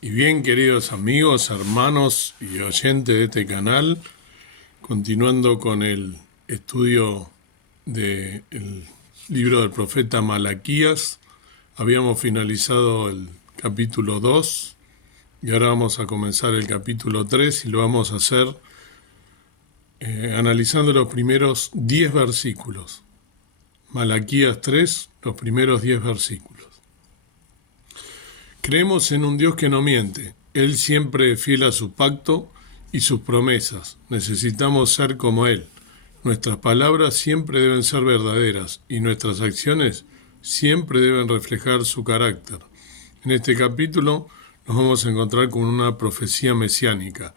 Y bien, queridos amigos, hermanos y oyentes de este canal, continuando con el estudio del libro del profeta Malaquías, habíamos finalizado el capítulo 2 y ahora vamos a comenzar el capítulo 3 y lo vamos a hacer analizando los primeros 10 versículos. Malaquías 3, los primeros 10 versículos. Creemos en un Dios que no miente. Él siempre es fiel a su pacto y sus promesas. Necesitamos ser como Él. Nuestras palabras siempre deben ser verdaderas y nuestras acciones siempre deben reflejar su carácter. En este capítulo nos vamos a encontrar con una profecía mesiánica.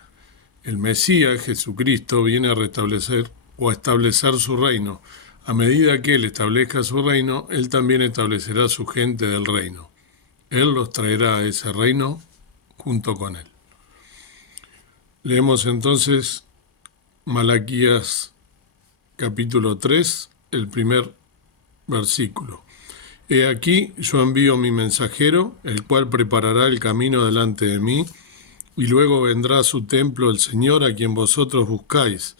El Mesías, Jesucristo, viene a restablecer o a establecer su reino. A medida que Él establezca su reino, Él también establecerá su gente del reino. Él los traerá a ese reino junto con Él. Leemos entonces Malaquías capítulo 3, el primer versículo. He aquí, yo envío mi mensajero, el cual preparará el camino delante de mí, y luego vendrá a su templo el Señor a quien vosotros buscáis,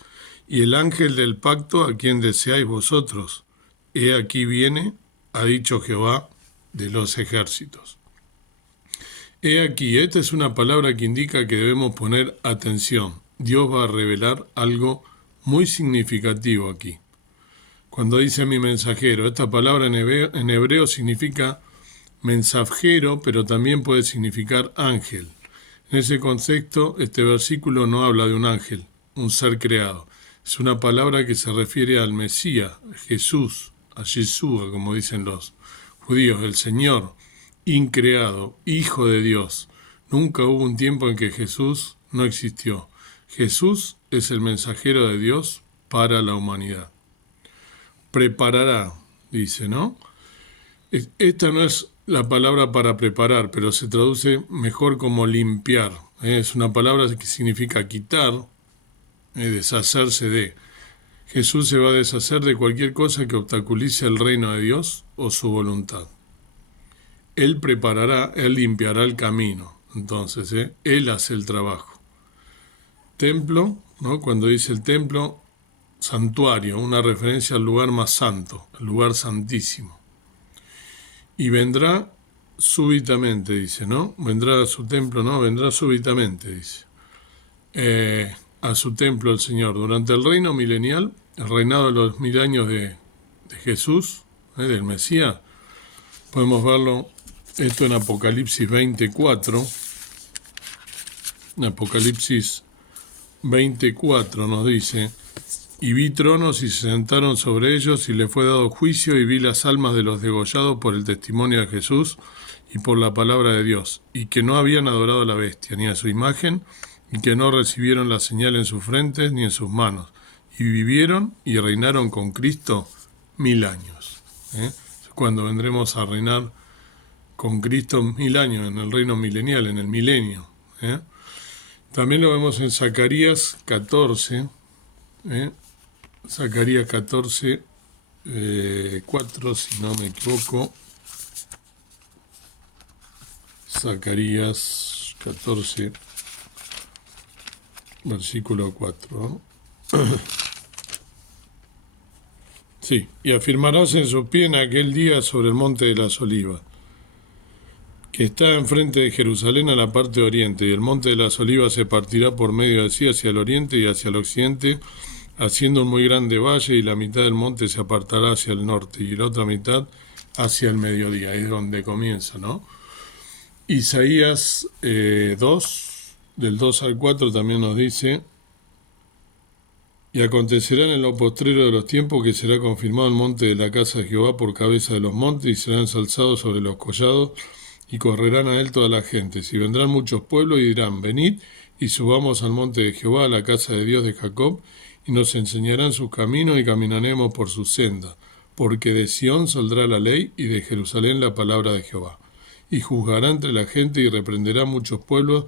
y el ángel del pacto a quien deseáis vosotros. He aquí viene, ha dicho Jehová de los ejércitos. He aquí, esta es una palabra que indica que debemos poner atención. Dios va a revelar algo muy significativo aquí. Cuando dice mi mensajero, esta palabra en hebreo significa mensajero, pero también puede significar ángel. En ese contexto, este versículo no habla de un ángel, un ser creado. Es una palabra que se refiere al Mesías, Jesús, a Yeshua, como dicen los judíos, el Señor, increado, Hijo de Dios. Nunca hubo un tiempo en que Jesús no existió. Jesús es el mensajero de Dios para la humanidad. Preparará, dice, ¿no? Esta no es la palabra para preparar, pero se traduce mejor como limpiar. Es una palabra que significa quitar, deshacerse de. Jesús se va a deshacer de cualquier cosa que obstaculice el reino de Dios o su voluntad. Él preparará, Él limpiará el camino. Entonces, Él hace el trabajo. Templo, ¿no? Cuando dice el templo, santuario, una referencia al lugar más santo, al lugar santísimo. Y vendrá súbitamente, dice, ¿no? Vendrá a su templo, no, vendrá súbitamente, dice. A su templo el Señor. Durante el reino milenial, el reinado de los 1000 años de Jesús, del Mesías, podemos verlo esto en Apocalipsis 24. En Apocalipsis 24 nos dice: y vi tronos y se sentaron sobre ellos, y le fue dado juicio, y vi las almas de los degollados por el testimonio de Jesús y por la palabra de Dios, y que no habían adorado a la bestia, ni a su imagen, y que no recibieron la señal en sus frentes ni en sus manos, y vivieron y reinaron con Cristo 1000 años. Cuando vendremos a reinar con Cristo 1000 años en el reino milenial, en el milenio. También lo vemos en Zacarías 14, Zacarías 14, 4, si no me equivoco. Zacarías 14, versículo 4. Sí, y afirmarás en su pie en aquel día sobre el monte de las Olivas, que está enfrente de Jerusalén a la parte oriente, y el monte de las Olivas se partirá por medio de sí hacia el oriente y hacia el occidente, haciendo un muy grande valle, y la mitad del monte se apartará hacia el norte, y la otra mitad hacia el mediodía. Es donde comienza, ¿no? Isaías 2, del 2 al 4 también nos dice: y acontecerá en lo postrero de los tiempos que será confirmado el monte de la casa de Jehová por cabeza de los montes, y será ensalzado sobre los collados, y correrán a él todas las gentes, y vendrán muchos pueblos y dirán: venid y subamos al monte de Jehová, a la casa de Dios de Jacob, y nos enseñarán sus caminos y caminaremos por sus sendas, porque de Sión saldrá la ley y de Jerusalén la palabra de Jehová. Y juzgará entre la gente y reprenderá muchos pueblos,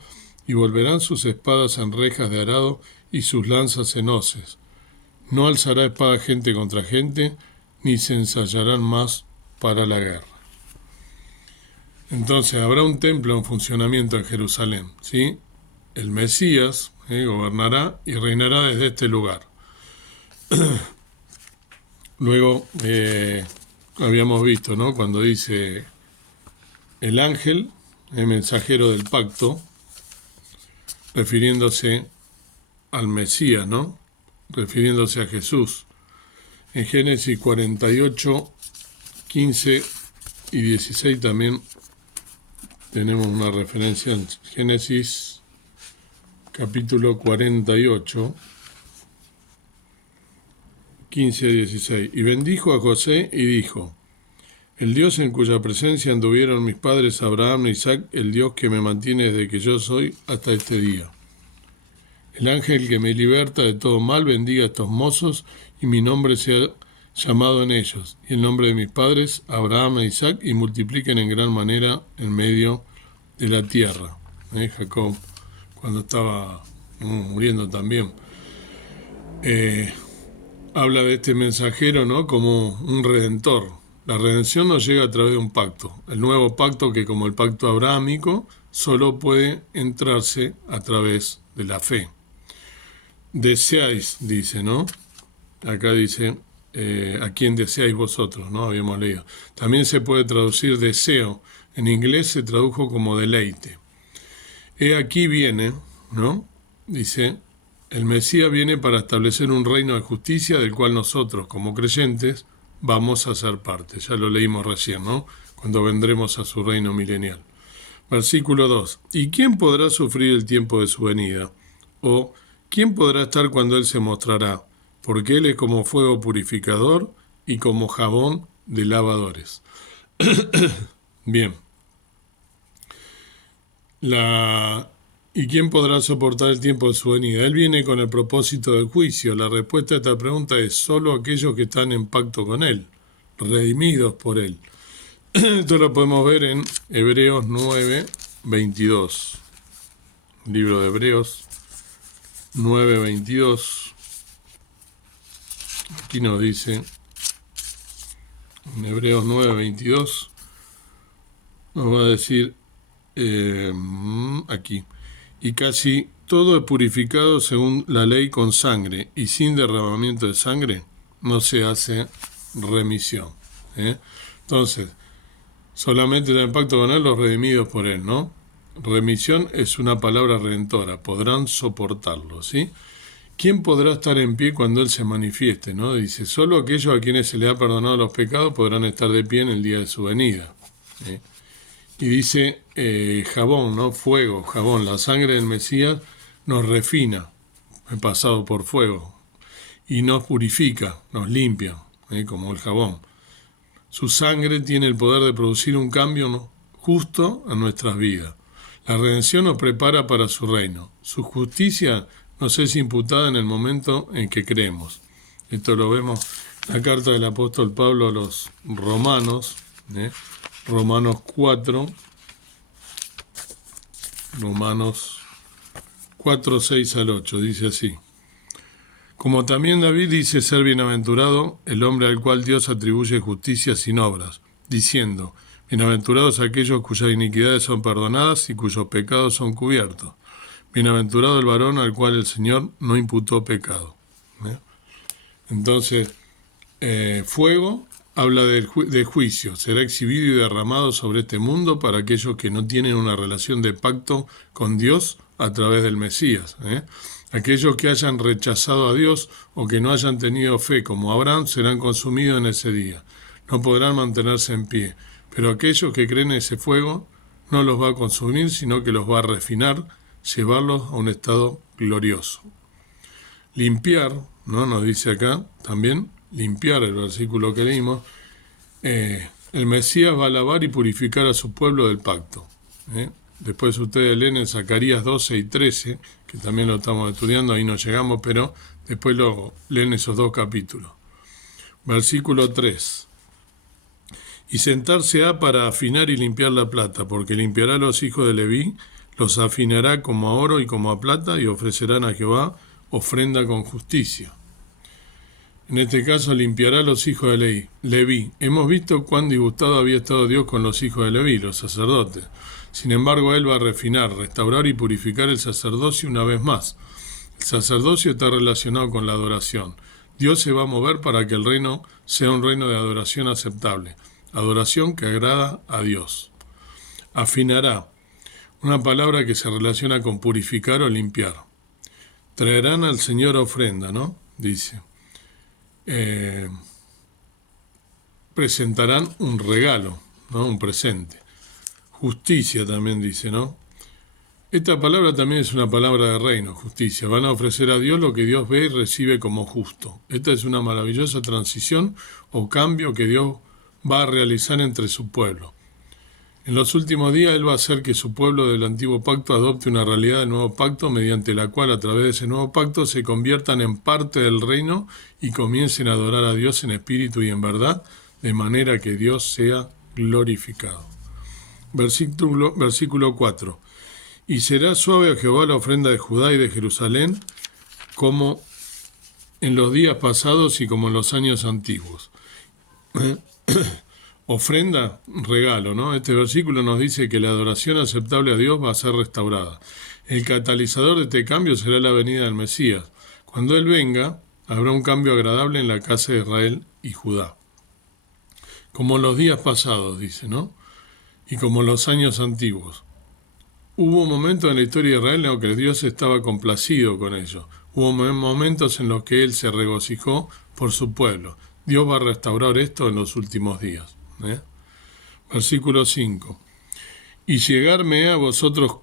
y volverán sus espadas en rejas de arado y sus lanzas en hoces. No alzará espada gente contra gente, ni se ensayarán más para la guerra. Entonces habrá un templo en funcionamiento en Jerusalén, ¿sí? El Mesías gobernará y reinará desde este lugar. Luego habíamos visto, ¿no? Cuando dice el ángel, el mensajero del pacto, refiriéndose al Mesías, ¿no? Refiriéndose a Jesús. En Génesis 48, 15 y 16 también tenemos una referencia en Génesis capítulo 48, 15 a 16. Y bendijo a José y dijo: el Dios en cuya presencia anduvieron mis padres Abraham e Isaac, el Dios que me mantiene desde que yo soy hasta este día. El ángel que me liberta de todo mal bendiga a estos mozos y mi nombre sea llamado en ellos, y el nombre de mis padres Abraham e Isaac, y multipliquen en gran manera en medio de la tierra. Jacob, cuando estaba muriendo también, habla de este mensajero, ¿no?, como un redentor. La redención nos llega a través de un pacto, el nuevo pacto que, como el pacto abrahámico, solo puede entrarse a través de la fe. Deseáis, dice, ¿no? Acá dice, a quién deseáis vosotros, ¿no? Habíamos leído. También se puede traducir deseo. En inglés se tradujo como deleite. He aquí viene, ¿no? Dice, el Mesías viene para establecer un reino de justicia del cual nosotros, como creyentes, vamos a ser parte. Ya lo leímos recién, ¿no? Cuando vendremos a su reino milenial. Versículo 2. ¿Y quién podrá sufrir el tiempo de su venida? O ¿quién podrá estar cuando Él se mostrará? Porque Él es como fuego purificador y como jabón de lavadores. Bien. ¿Y quién podrá soportar el tiempo de su venida? Él viene con el propósito del juicio. La respuesta a esta pregunta es solo aquellos que están en pacto con Él, redimidos por Él. Esto lo podemos ver en Hebreos 9, 22. Libro de Hebreos 9, 22. Aquí nos dice, en Hebreos 9, 22, nos va a decir, aquí, y casi todo es purificado según la ley con sangre, y sin derramamiento de sangre no se hace remisión. Entonces, solamente en el pacto con Él los redimidos por Él, ¿no? Remisión es una palabra redentora, podrán soportarlo, ¿sí? ¿Quién podrá estar en pie cuando Él se manifieste, ¿no? Dice, solo aquellos a quienes se les ha perdonado los pecados podrán estar de pie en el día de su venida. Y dice jabón, ¿no? Fuego, jabón. La sangre del Mesías nos refina, pasado por fuego, y nos purifica, nos limpia, como el jabón. Su sangre tiene el poder de producir un cambio justo en nuestras vidas. La redención nos prepara para su reino. Su justicia nos es imputada en el momento en que creemos. Esto lo vemos en la carta del apóstol Pablo a los romanos, Romanos 4, 6 al 8, dice así. Como también David dice ser bienaventurado el hombre al cual Dios atribuye justicia sin obras, diciendo, bienaventurados aquellos cuyas iniquidades son perdonadas y cuyos pecados son cubiertos. Bienaventurado el varón al cual el Señor no imputó pecado. Entonces, fuego habla de juicio, será exhibido y derramado sobre este mundo para aquellos que no tienen una relación de pacto con Dios a través del Mesías. Aquellos que hayan rechazado a Dios o que no hayan tenido fe como Abraham serán consumidos en ese día. No podrán mantenerse en pie, pero aquellos que creen en ese fuego no los va a consumir, sino que los va a refinar, llevarlos a un estado glorioso. Limpiar, ¿no? Nos dice acá también, limpiar, el versículo que leímos, el Mesías va a lavar y purificar a su pueblo del pacto. Después ustedes leen en Zacarías 12 y 13, que también lo estamos estudiando, ahí no llegamos, pero después leen esos dos capítulos. Versículo 3. Y sentarse ha para afinar y limpiar la plata, porque limpiará a los hijos de Leví, los afinará como a oro y como a plata, y ofrecerán a Jehová ofrenda con justicia. En este caso limpiará a los hijos de Leví. Hemos visto cuán disgustado había estado Dios con los hijos de Leví, los sacerdotes. Sin embargo, Él va a refinar, restaurar y purificar el sacerdocio una vez más. El sacerdocio está relacionado con la adoración. Dios se va a mover para que el reino sea un reino de adoración aceptable, adoración que agrada a Dios. Afinará, una palabra que se relaciona con purificar o limpiar. Traerán al Señor ofrenda, ¿no? Dice. Presentarán un regalo, ¿no? Un presente. Justicia también dice, ¿no? Esta palabra también es una palabra de reino, justicia. Van a ofrecer a Dios lo que Dios ve y recibe como justo. Esta es una maravillosa transición o cambio que Dios va a realizar entre su pueblo. En los últimos días Él va a hacer que su pueblo del antiguo pacto adopte una realidad del nuevo pacto, mediante la cual a través de ese nuevo pacto se conviertan en parte del reino y comiencen a adorar a Dios en espíritu y en verdad, de manera que Dios sea glorificado. Versículo 4. Y será suave a Jehová la ofrenda de Judá y de Jerusalén, como en los días pasados y como en los años antiguos. Ofrenda, regalo, ¿no? Este versículo nos dice que la adoración aceptable a Dios va a ser restaurada. El catalizador de este cambio será la venida del Mesías. Cuando Él venga, habrá un cambio agradable en la casa de Israel y Judá. Como los días pasados, dice, ¿no? Y como los años antiguos. Hubo momentos en la historia de Israel en los que Dios estaba complacido con ellos. Hubo momentos en los que Él se regocijó por su pueblo. Dios va a restaurar esto en los últimos días. Versículo 5. Y llegarme a vosotros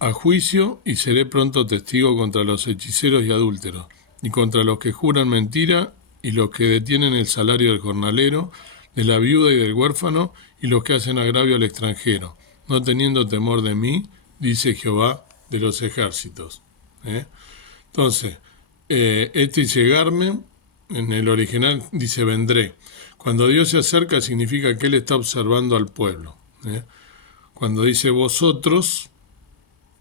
a juicio, y seré pronto testigo contra los hechiceros y adúlteros, y contra los que juran mentira, y los que detienen el salario del jornalero, de la viuda y del huérfano, y los que hacen agravio al extranjero, no teniendo temor de mí, dice Jehová de los ejércitos. Entonces, este llegarme, en el original dice vendré. Cuando Dios se acerca significa que Él está observando al pueblo. Cuando dice vosotros,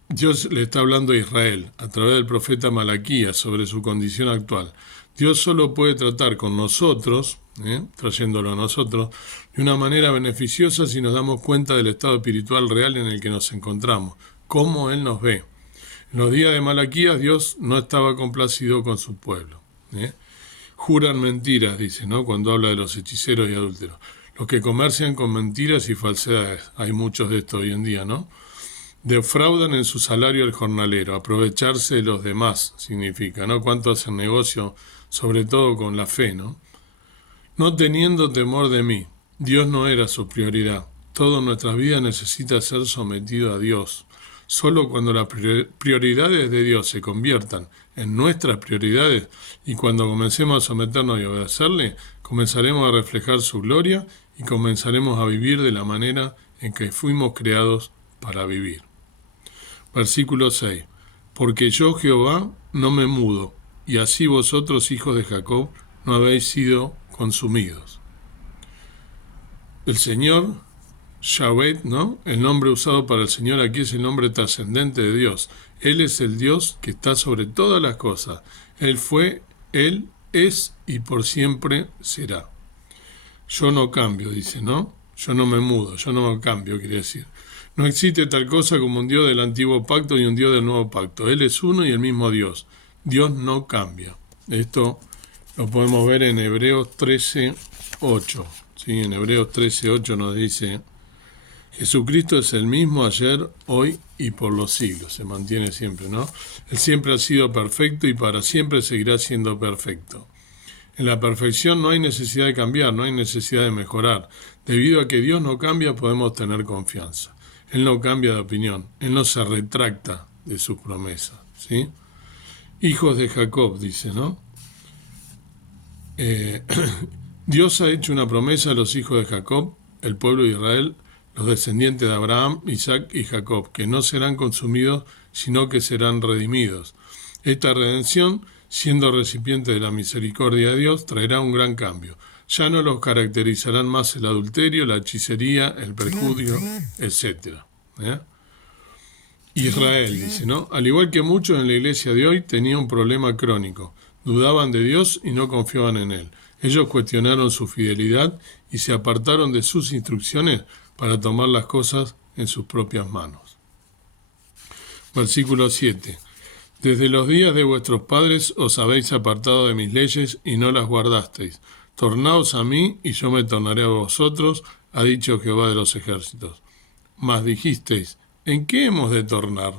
Dios le está hablando a Israel a través del profeta Malaquías sobre su condición actual. Dios solo puede tratar con nosotros, trayéndolo a nosotros, de una manera beneficiosa si nos damos cuenta del estado espiritual real en el que nos encontramos, cómo Él nos ve. En los días de Malaquías Dios no estaba complacido con su pueblo. Juran mentiras, dice, ¿no? Cuando habla de los hechiceros y adúlteros. Los que comercian con mentiras y falsedades. Hay muchos de estos hoy en día, ¿no? Defraudan en su salario al jornalero. Aprovecharse de los demás significa, ¿no? Cuánto hacen negocio, sobre todo con la fe, ¿no? No teniendo temor de mí. Dios no era su prioridad. Todo en nuestras vidas necesita ser sometido a Dios. Solo cuando las prioridades de Dios se conviertan en nuestras prioridades y cuando comencemos a someternos y obedecerle, comenzaremos a reflejar su gloria y comenzaremos a vivir de la manera en que fuimos creados para vivir. Versículo 6. Porque yo, Jehová, no me mudo, y así vosotros, hijos de Jacob, no habéis sido consumidos. El Señor, Yahweh, ¿no? El nombre usado para el Señor aquí es el nombre trascendente de Dios. Él es el Dios que está sobre todas las cosas. Él fue, Él es y por siempre será. Yo no cambio, dice, ¿no? Yo no me mudo, yo no cambio, quiere decir. No existe tal cosa como un Dios del antiguo pacto y un Dios del nuevo pacto. Él es uno y el mismo Dios. Dios no cambia. Esto lo podemos ver en Hebreos 13:8. ¿Sí? En Hebreos 13:8 nos dice: Jesucristo es el mismo ayer, hoy y por los siglos. Se mantiene siempre, ¿no? Él siempre ha sido perfecto y para siempre seguirá siendo perfecto. En la perfección no hay necesidad de cambiar, no hay necesidad de mejorar. Debido a que Dios no cambia, podemos tener confianza. Él no cambia de opinión, Él no se retracta de sus promesas, ¿sí? Hijos de Jacob, dice, ¿no? Dios ha hecho una promesa a los hijos de Jacob, el pueblo de Israel, los descendientes de Abraham, Isaac y Jacob, que no serán consumidos, sino que serán redimidos. Esta redención, siendo recipiente de la misericordia de Dios, traerá un gran cambio. Ya no los caracterizarán más el adulterio, la hechicería, el perjurio, etc. Israel, dice, ¿no? Al igual que muchos en la iglesia de hoy, tenía un problema crónico. dudaban de Dios y no confiaban en Él. Ellos cuestionaron su fidelidad y se apartaron de sus instrucciones para tomar las cosas en sus propias manos. Versículo 7. Desde los días de vuestros padres os habéis apartado de mis leyes y no las guardasteis. Tornaos a mí y yo me tornaré a vosotros, ha dicho Jehová de los ejércitos. Mas dijisteis, ¿en qué hemos de tornar?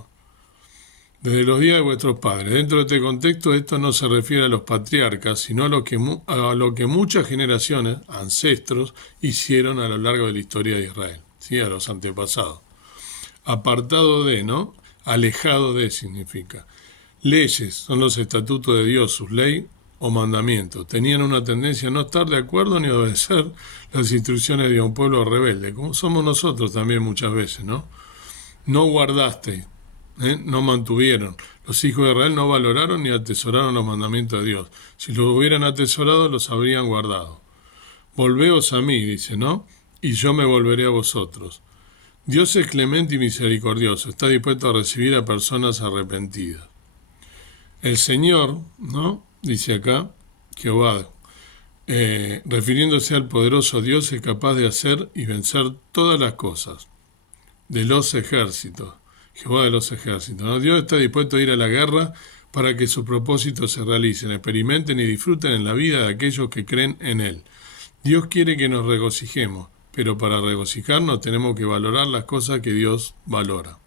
Desde los días de vuestros padres. Dentro de este contexto, esto no se refiere a los patriarcas, sino a lo que muchas generaciones, ancestros, hicieron a lo largo de la historia de Israel, ¿sí? A los antepasados. Apartado de, ¿no? Alejado de significa. Leyes son los estatutos de Dios, sus leyes o mandamientos. Tenían una tendencia a no estar de acuerdo ni a obedecer las instrucciones de un pueblo rebelde, como somos nosotros también muchas veces, ¿no? No guardasteis. No mantuvieron. Los hijos de Israel no valoraron ni atesoraron los mandamientos de Dios. Si los hubieran atesorado, los habrían guardado. Volveos a mí, dice, ¿no? Y yo me volveré a vosotros. Dios es clemente y misericordioso. Está dispuesto a recibir a personas arrepentidas. El Señor, ¿no? Dice acá, Jehová, refiriéndose al poderoso Dios, es capaz de hacer y vencer todas las cosas. De los ejércitos. Jehová de los ejércitos, ¿no? Dios está dispuesto a ir a la guerra para que sus propósitos se realicen, experimenten y disfruten en la vida de aquellos que creen en Él. Dios quiere que nos regocijemos, pero para regocijarnos tenemos que valorar las cosas que Dios valora.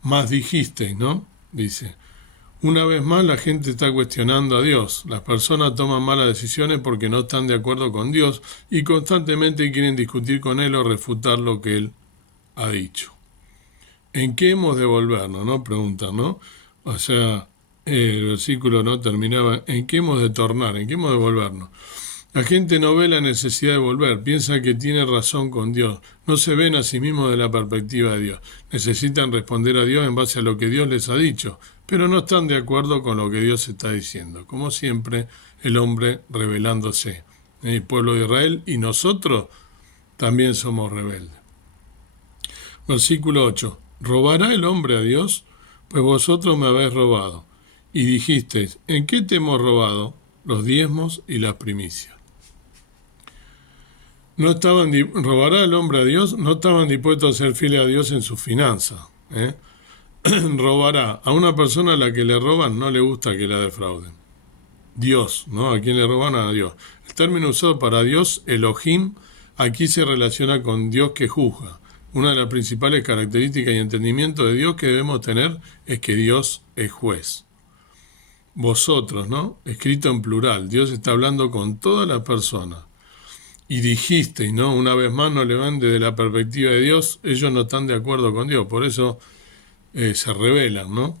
Más dijisteis, ¿no? Dice, una vez más la gente está cuestionando a Dios. Las personas toman malas decisiones porque no están de acuerdo con Dios y constantemente quieren discutir con Él o refutar lo que Él ha dicho. ¿En qué hemos de volvernos? ¿No? Preguntan, ¿no? O sea, el versículo no terminaba, ¿en qué hemos de tornar? ¿En qué hemos de volvernos? La gente no ve la necesidad de volver, piensa que tiene razón con Dios, no se ven a sí mismos de la perspectiva de Dios. Necesitan responder a Dios en base a lo que Dios les ha dicho, pero no están de acuerdo con lo que Dios está diciendo. Como siempre, el hombre rebelándose. El pueblo de Israel y nosotros también somos rebeldes. Versículo 8. ¿Robará el hombre a Dios? Pues vosotros me habéis robado. Y dijisteis, ¿en qué te hemos robado? Los diezmos y las primicias. ¿Robará el hombre a Dios? No estaban dispuestos a ser fieles a Dios en sus finanzas. Robará. A una persona a la que le roban no le gusta que la defrauden. Dios, ¿no? ¿A quién le roban? A Dios. El término usado para Dios, Elohim, aquí se relaciona con Dios que juzga. Una de las principales características y entendimiento de Dios que debemos tener es que Dios es juez. Vosotros, ¿no? Escrito en plural. Dios está hablando con todas las personas. Y dijisteis, ¿no? Una vez más no le van desde la perspectiva de Dios. Ellos no están de acuerdo con Dios. Por eso se rebelan, ¿no?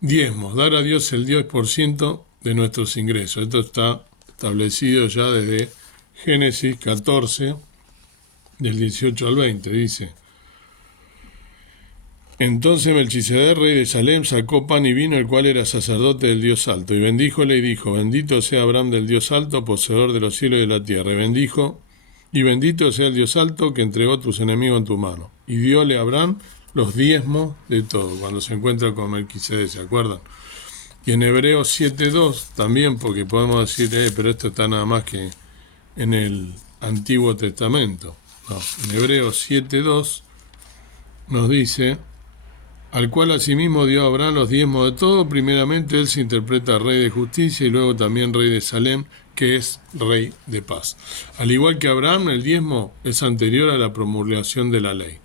Diezmos. Dar a Dios el 10% de nuestros ingresos. Esto está establecido ya desde Génesis 14, del 18 al 20, dice. Entonces Melquisedec, rey de Salem, sacó pan y vino, el cual era sacerdote del Dios Alto, y bendíjole y dijo, bendito sea Abraham del Dios Alto, poseedor de los cielos y de la tierra, y bendijo, y bendito sea el Dios Alto, que entregó tus enemigos en tu mano. Y diole a Abraham los diezmos de todo, cuando se encuentra con Melquisedec, ¿se acuerdan? Y en Hebreos 7.2, también, porque podemos decir, pero esto está nada más que en el Antiguo Testamento. No, en Hebreos 7.2 nos dice, al cual asimismo dio a Abraham los diezmos de todo, primeramente él se interpreta rey de justicia y luego también rey de Salem, que es rey de paz. Al igual que Abraham, el diezmo es anterior a la promulgación de la ley.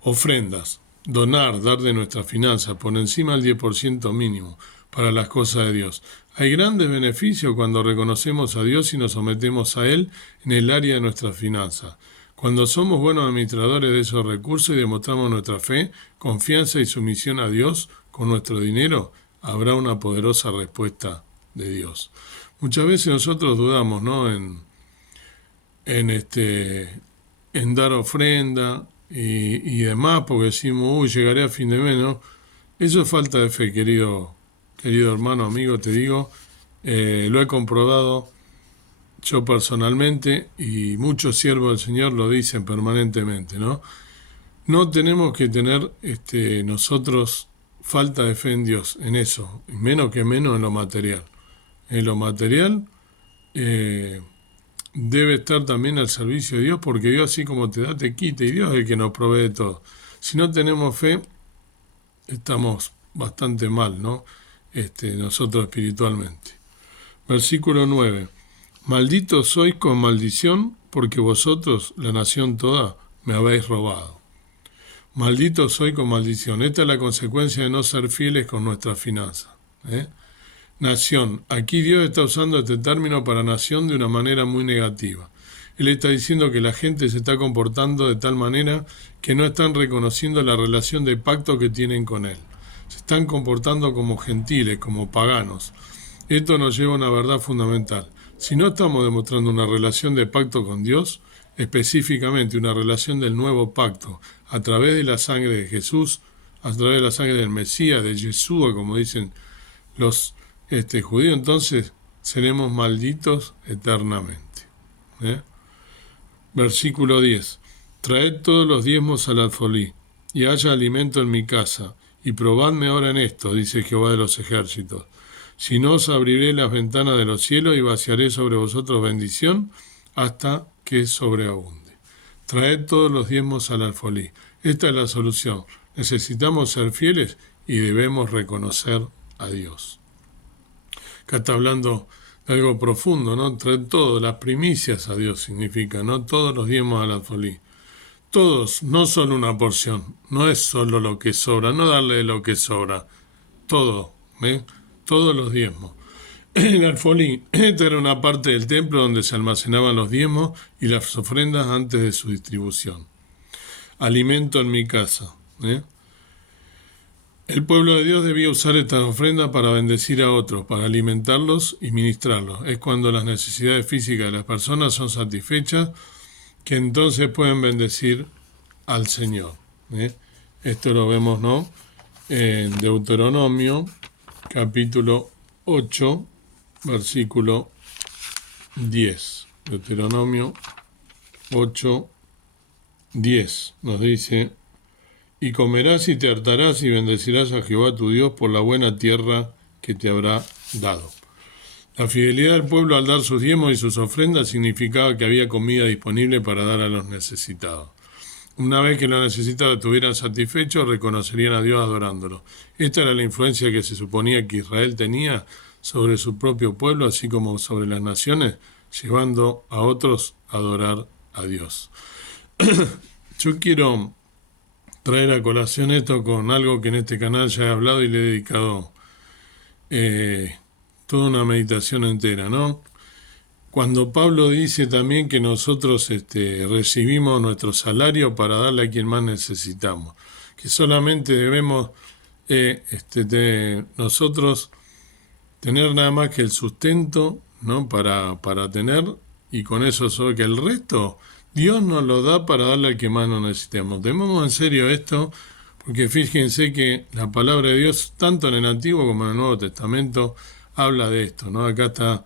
Ofrendas, donar, dar de nuestras finanzas, por encima del 10% mínimo para las cosas de Dios. Hay grandes beneficios cuando reconocemos a Dios y nos sometemos a Él en el área de nuestras finanzas. Cuando somos buenos administradores de esos recursos y demostramos nuestra fe, confianza y sumisión a Dios con nuestro dinero, habrá una poderosa respuesta de Dios. Muchas veces nosotros dudamos, ¿no? En dar ofrenda y demás, porque decimos, llegaré a fin de mes, ¿no? Eso es falta de fe, querido hermano, amigo, te digo. Lo he comprobado yo personalmente, y muchos siervos del Señor lo dicen permanentemente, ¿no? No tenemos que tener nosotros falta de fe en Dios, en eso, y menos que menos en lo material. En lo material debe estar también al servicio de Dios, porque Dios así como te da, te quita, y Dios es el que nos provee de todo. Si no tenemos fe, estamos bastante mal, ¿no? Nosotros espiritualmente. Versículo 9. Malditos sois con maldición, porque vosotros, la nación toda, me habéis robado. Malditos sois con maldición. Esta es la consecuencia de no ser fieles con nuestras finanzas. Nación. Aquí Dios está usando este término para nación de una manera muy negativa. Él está diciendo que la gente se está comportando de tal manera que no están reconociendo la relación de pacto que tienen con Él. Se están comportando como gentiles, como paganos. Esto nos lleva a una verdad fundamental. Si no estamos demostrando una relación de pacto con Dios, específicamente una relación del nuevo pacto, a través de la sangre de Jesús, a través de la sangre del Mesías, de Yeshua, como dicen los judíos, entonces seremos malditos eternamente. Versículo 10. Traed todos los diezmos al alfolí, y haya alimento en mi casa, y probadme ahora en esto, dice Jehová de los ejércitos. Si no, os abriré las ventanas de los cielos y vaciaré sobre vosotros bendición hasta que sobreabunde. Traed todos los diezmos al alfolí. Esta es la solución. Necesitamos ser fieles y debemos reconocer a Dios. Acá está hablando de algo profundo, ¿no? Traed todo, las primicias a Dios significa, ¿no? Todos los diezmos al alfolí. Todos, no solo una porción, no es solo lo que sobra, no darle lo que sobra, todo, ¿ves? Todos los diezmos. El alfolí, esta era una parte del templo donde se almacenaban los diezmos y las ofrendas antes de su distribución. Alimento en mi casa. El pueblo de Dios debía usar estas ofrendas para bendecir a otros, para alimentarlos y ministrarlos. Es cuando las necesidades físicas de las personas son satisfechas que entonces pueden bendecir al Señor. Esto lo vemos, ¿no? En Deuteronomio, capítulo 8, versículo 10. Deuteronomio 8, 10 nos dice: y comerás y te hartarás y bendecirás a Jehová tu Dios por la buena tierra que te habrá dado. La fidelidad del pueblo al dar sus diezmos y sus ofrendas significaba que había comida disponible para dar a los necesitados. Una vez que los necesitados estuvieran satisfechos, reconocerían a Dios adorándolo. Esta era la influencia que se suponía que Israel tenía sobre su propio pueblo, así como sobre las naciones, llevando a otros a adorar a Dios. Yo quiero traer a colación esto con algo que en este canal ya he hablado y le he dedicado toda una meditación entera, ¿no? Cuando Pablo dice también que nosotros recibimos nuestro salario para darle a quien más necesitamos, que solamente debemos nosotros tener nada más que el sustento, ¿no? para tener, y con eso sobre que el resto Dios nos lo da para darle al que más nos necesitamos. Tomemos en serio esto, porque fíjense que la palabra de Dios, tanto en el Antiguo como en el Nuevo Testamento, habla de esto, ¿no? Acá está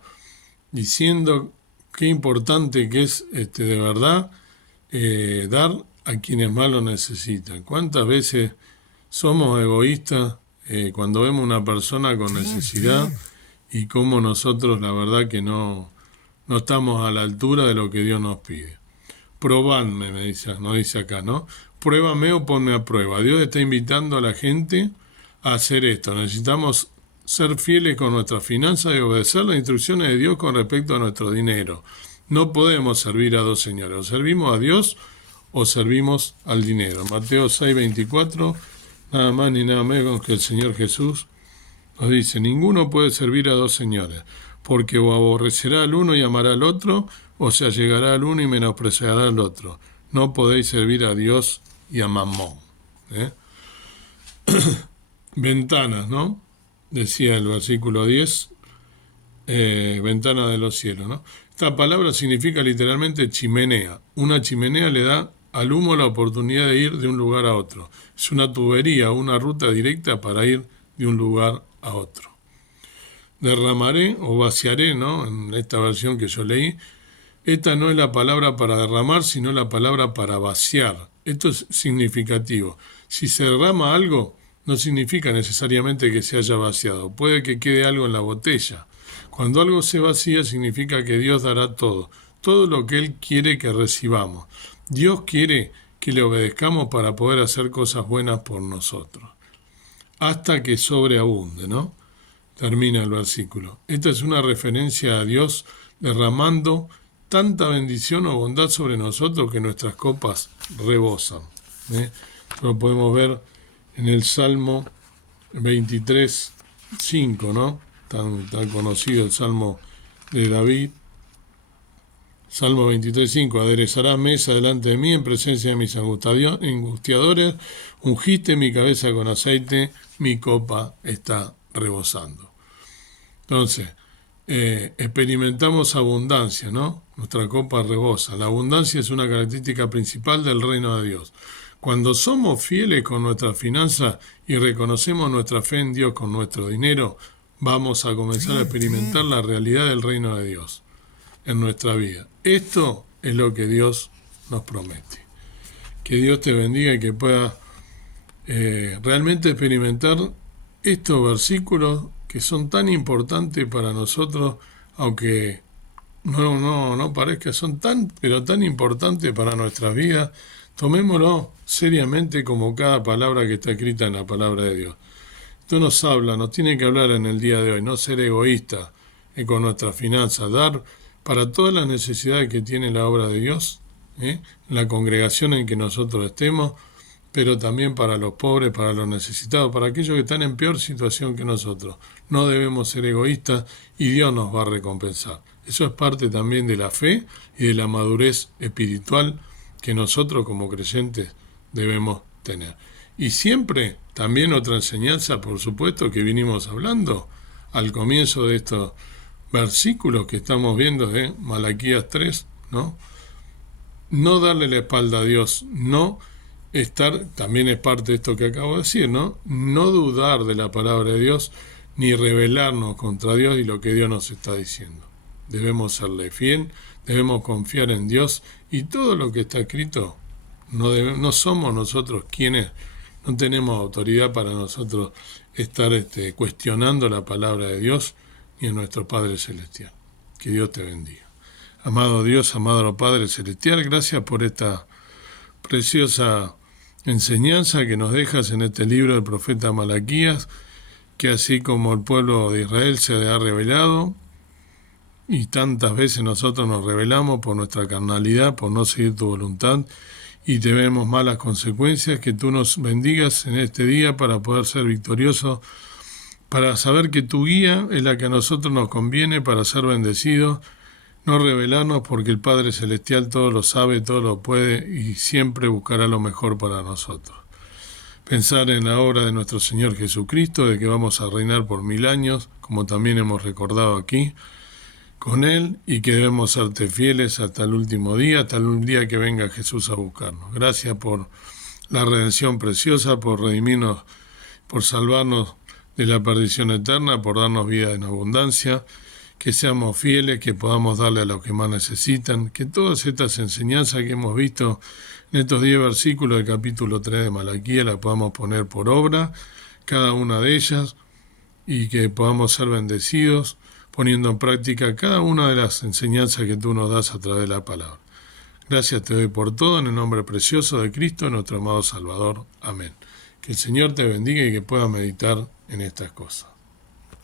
diciendo qué importante que es de verdad dar a quienes más lo necesitan. ¿Cuántas veces somos egoístas cuando vemos una persona con necesidad y cómo nosotros la verdad que no estamos a la altura de lo que Dios nos pide? Probadme, nos dice acá, ¿no? Pruébame o ponme a prueba. Dios está invitando a la gente a hacer esto. Necesitamos ser fieles con nuestras finanzas y obedecer las instrucciones de Dios con respecto a nuestro dinero. No podemos servir a dos señores. O servimos a Dios o servimos al dinero. Mateo 6:24, nada más ni nada menos que el Señor Jesús nos dice: ninguno puede servir a dos señores, porque o aborrecerá al uno y amará al otro, o se allegará al uno y menospreciará al otro. No podéis servir a Dios y a Mamón. Ventanas, ¿no? Decía el versículo 10, ventana de los cielos, ¿no? Esta palabra significa literalmente chimenea. Una chimenea le da al humo la oportunidad de ir de un lugar a otro. Es una tubería, una ruta directa para ir de un lugar a otro. Derramaré o vaciaré, ¿no? En esta versión que yo leí, esta no es la palabra para derramar, sino la palabra para vaciar. Esto es significativo. Si se derrama algo, no significa necesariamente que se haya vaciado. Puede que quede algo en la botella. Cuando algo se vacía significa que Dios dará todo lo que Él quiere que recibamos. Dios quiere que le obedezcamos para poder hacer cosas buenas por nosotros, hasta que sobreabunde, ¿no? Termina el versículo. Esta es una referencia a Dios derramando tanta bendición o bondad sobre nosotros que nuestras copas rebosan. Lo podemos ver en el Salmo 23, 5, ¿no? Tan conocido el Salmo de David. Salmo 23, 5. Aderezarás mesa delante de mí en presencia de mis angustiadores. Ungiste mi cabeza con aceite, mi copa está rebosando. Entonces, experimentamos abundancia, ¿no? Nuestra copa rebosa. La abundancia es una característica principal del reino de Dios. Cuando somos fieles con nuestras finanzas y reconocemos nuestra fe en Dios con nuestro dinero, vamos a comenzar a experimentar la realidad del reino de Dios en nuestra vida. Esto es lo que Dios nos promete. Que Dios te bendiga y que puedas realmente experimentar estos versículos que son tan importantes para nosotros, aunque no parezca, son pero tan importantes para nuestras vidas. Tomémoslo seriamente como cada palabra que está escrita en la palabra de Dios. Esto nos tiene que hablar en el día de hoy, no ser egoísta con nuestras finanzas, dar para todas las necesidades que tiene la obra de Dios, la congregación en que nosotros estemos, pero también para los pobres, para los necesitados, para aquellos que están en peor situación que nosotros. No debemos ser egoístas y Dios nos va a recompensar. Eso es parte también de la fe y de la madurez espiritual que nosotros como creyentes debemos tener. Y siempre también otra enseñanza, por supuesto, que vinimos hablando al comienzo de estos versículos que estamos viendo de Malaquías 3, ¿no? No darle la espalda a Dios, no también es parte de esto que acabo de decir, ¿no? No dudar de la palabra de Dios, ni rebelarnos contra Dios y lo que Dios nos está diciendo. Debemos serle fiel, debemos confiar en Dios y todo lo que está escrito, no somos nosotros quienes, no tenemos autoridad para nosotros estar cuestionando la palabra de Dios ni a nuestro Padre Celestial. Que Dios te bendiga. Amado Dios, amado Padre Celestial, gracias por esta preciosa enseñanza que nos dejas en este libro del profeta Malaquías, que así como el pueblo de Israel se ha rebelado, y tantas veces nosotros nos rebelamos por nuestra carnalidad, por no seguir tu voluntad, y tenemos malas consecuencias, que tú nos bendigas en este día para poder ser victoriosos, para saber que tu guía es la que a nosotros nos conviene para ser bendecidos, no rebelarnos porque el Padre Celestial todo lo sabe, todo lo puede y siempre buscará lo mejor para nosotros. Pensar en la obra de nuestro Señor Jesucristo, de que vamos a reinar por 1000 años, como también hemos recordado aquí, con Él, y que debemos serte fieles hasta el último día, hasta el día que venga Jesús a buscarnos. Gracias por la redención preciosa, por redimirnos, por salvarnos de la perdición eterna, por darnos vida en abundancia, que seamos fieles, que podamos darle a los que más necesitan, que todas estas enseñanzas que hemos visto en estos 10 versículos del capítulo 3 de Malaquías las podamos poner por obra, cada una de ellas, y que podamos ser bendecidos, poniendo en práctica cada una de las enseñanzas que tú nos das a través de la palabra. Gracias te doy por todo, en el nombre precioso de Cristo, nuestro amado Salvador. Amén. Que el Señor te bendiga y que puedas meditar en estas cosas.